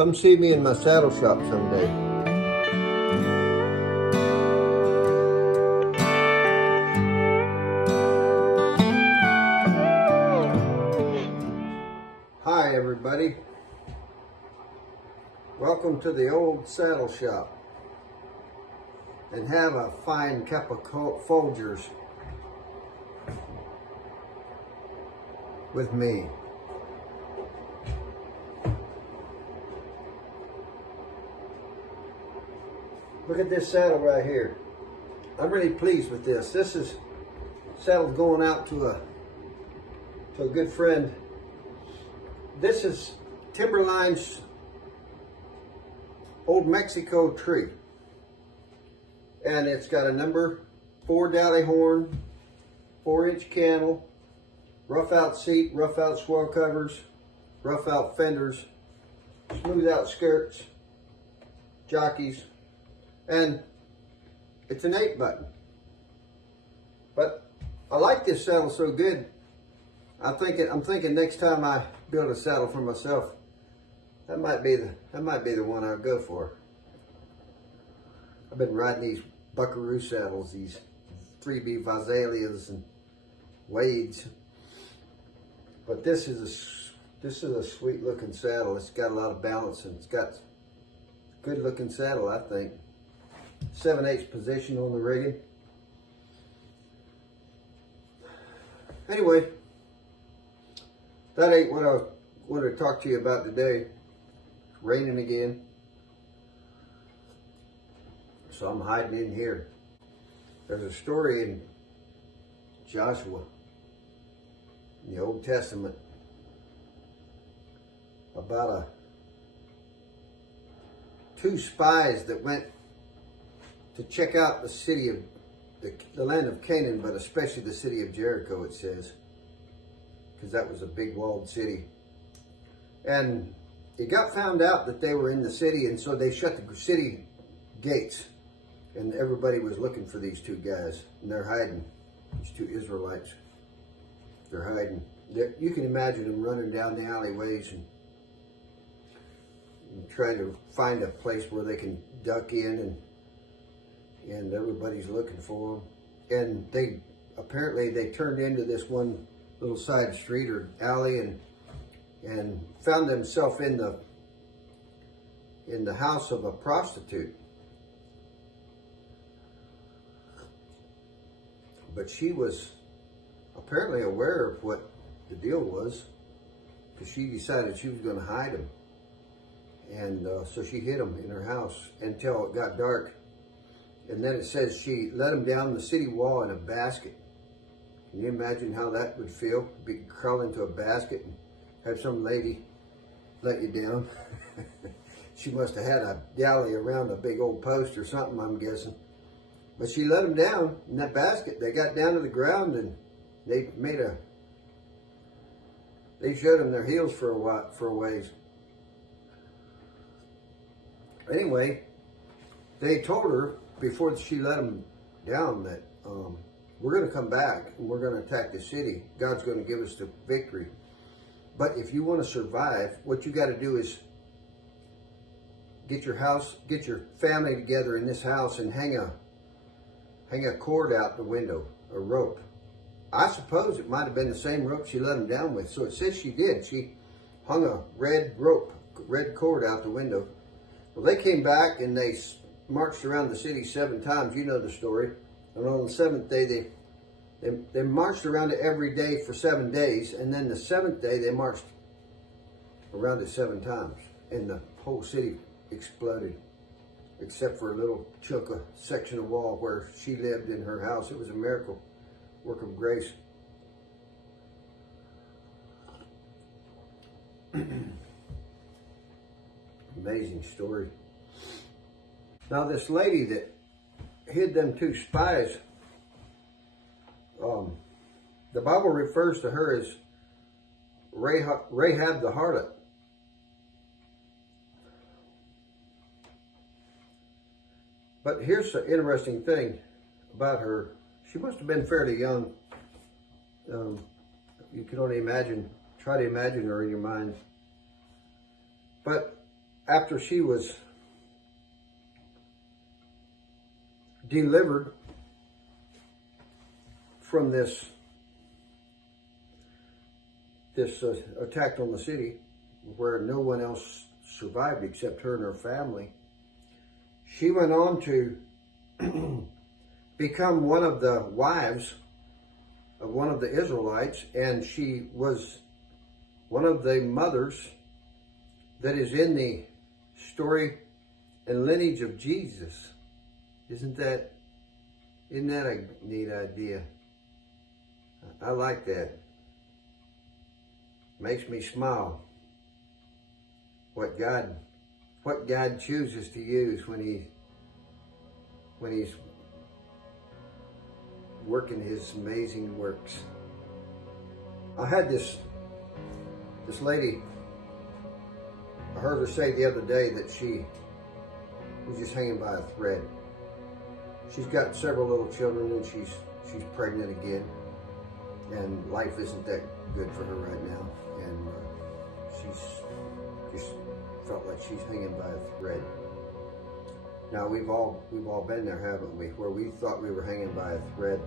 Come see me in my saddle shop someday. Hi everybody. Welcome to the old saddle shop. And have a fine cup of Folgers with me. Look at this saddle right here. I'm really pleased with this. This is saddle going out to a good friend. This is Timberline's Old Mexico tree. And it's got a number 4 dally horn, 4-inch cantle, rough out seat, rough out swell covers, rough out fenders, smooth out skirts, jockeys, and it's an 8-button. But I like this saddle so good. I'm thinking next time I build a saddle for myself, that might be the one I'll go for. I've been riding these Buckaroo saddles, these 3B Vasalias and Wades, but this is a sweet looking saddle. It's got a lot of balance and it's got good looking saddle, I think. 7/8 position on the rigging. Anyway, that ain't what I wanted to talk to you about today. It's raining again, so I'm hiding in here. There's a story in Joshua, in the Old Testament, about two spies that went to check out the city of the land of Canaan, but especially the city of Jericho, it says, because that was a big walled city. And it got found out that they were in the city, and so they shut the city gates, and everybody was looking for these two guys, and they're hiding. These two Israelites, they're hiding. You can imagine them running down the alleyways and trying to find a place where they can duck in, and everybody's looking for them. And they turned into this one little side street or alley and found themselves in the house of a prostitute. But she was apparently aware of what the deal was, because she decided she was going to hide him. And so she hid him in her house until it got dark. And then it says she let him down the city wall in a basket. Can you imagine how that would feel? Be crawl into a basket and have some lady let you down. She must have had a galley around a big old post or something, I'm guessing. But she let him down in that basket. They got down to the ground and they showed him their heels for a ways. Anyway, they told her before she let him down that we're going to come back and we're going to attack the city. God's going to give us the victory. But if you want to survive, what you got to do is get your family together in this house and hang a cord out the window, a rope. I suppose it might have been the same rope she let him down with. So it says she did. She hung a red cord out the window. Well, they came back and they marched around the city 7 times. You know the story. And on the 7th day, they marched around it every day for 7 days. And then the 7th day, they marched around it 7 times. And the whole city exploded, except for a little section of wall where she lived in her house. It was a miracle, work of grace. Amazing story. Now this lady that hid them 2 spies, the Bible refers to her as Rahab the harlot. But here's the interesting thing about her. She must have been fairly young. You can only imagine, try to imagine her in your mind. But after she was delivered from this attack on the city, where no one else survived except her and her family, she went on to become one of the wives of one of the Israelites, and she was one of the mothers that is in the story and lineage of Jesus. Isn't that a neat idea? I like that. Makes me smile. What God chooses to use when he's working his amazing works. I had this lady, I heard her say the other day that she was just hanging by a thread. She's got several little children, and she's pregnant again, and life isn't that good for her right now, and she's just felt like she's hanging by a thread. Now we've all been there, haven't we, where we thought we were hanging by a thread.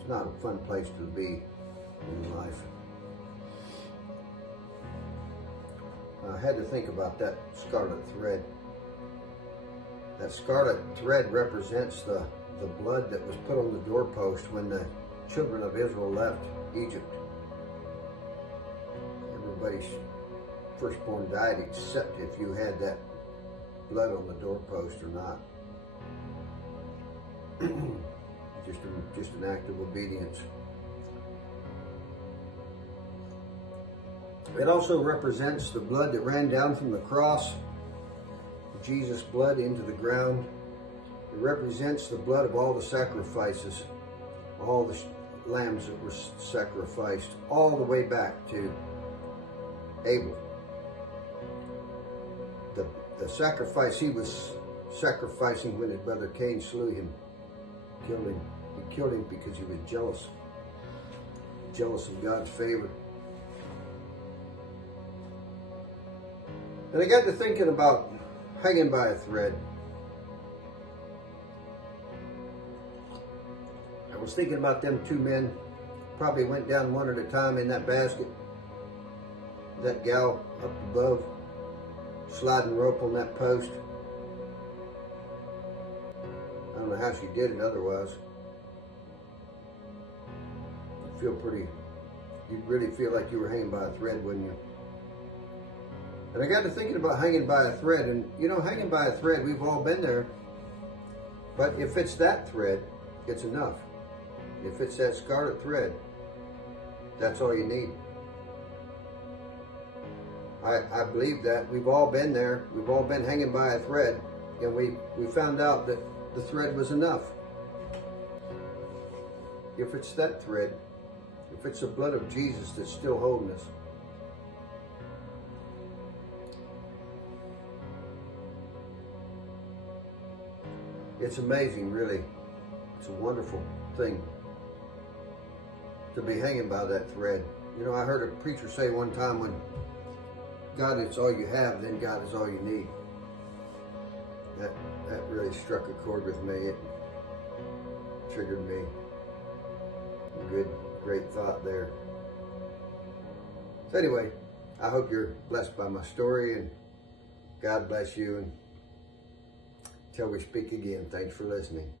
It's not a fun place to be in life. I had to think about that scarlet thread. That scarlet thread represents the blood that was put on the doorpost when the children of Israel left Egypt. Everybody's firstborn died except if you had that blood on the doorpost or not. just an act of obedience. It also represents the blood that ran down from the cross, Jesus' blood into the ground. It represents the blood of all the sacrifices, all the lambs that were sacrificed, all the way back to Abel. The sacrifice he was sacrificing when his brother Cain slew him, killed him. He killed him because he was jealous of God's favor. And I got to thinking about hanging by a thread. I was thinking about them two men, probably went down one at a time in that basket. That gal up above, sliding rope on that post. I don't know how she did it otherwise. You'd really feel like you were hanging by a thread, wouldn't you? And I got to thinking about hanging by a thread, and you know, hanging by a thread, we've all been there. But if it's that thread, it's enough. If it's that scarlet thread, that's all you need. I believe that we've all been there. We've all been hanging by a thread, and we found out that the thread was enough. If it's that thread, if it's the blood of Jesus that's still holding us, it's amazing, really. It's a wonderful thing to be hanging by that thread. You know, I heard a preacher say one time, when God is all you have, then God is all you need. That really struck a chord with me. It triggered me. Great thought there. So anyway, I hope you're blessed by my story, and God bless you. And until we speak again, thanks for listening.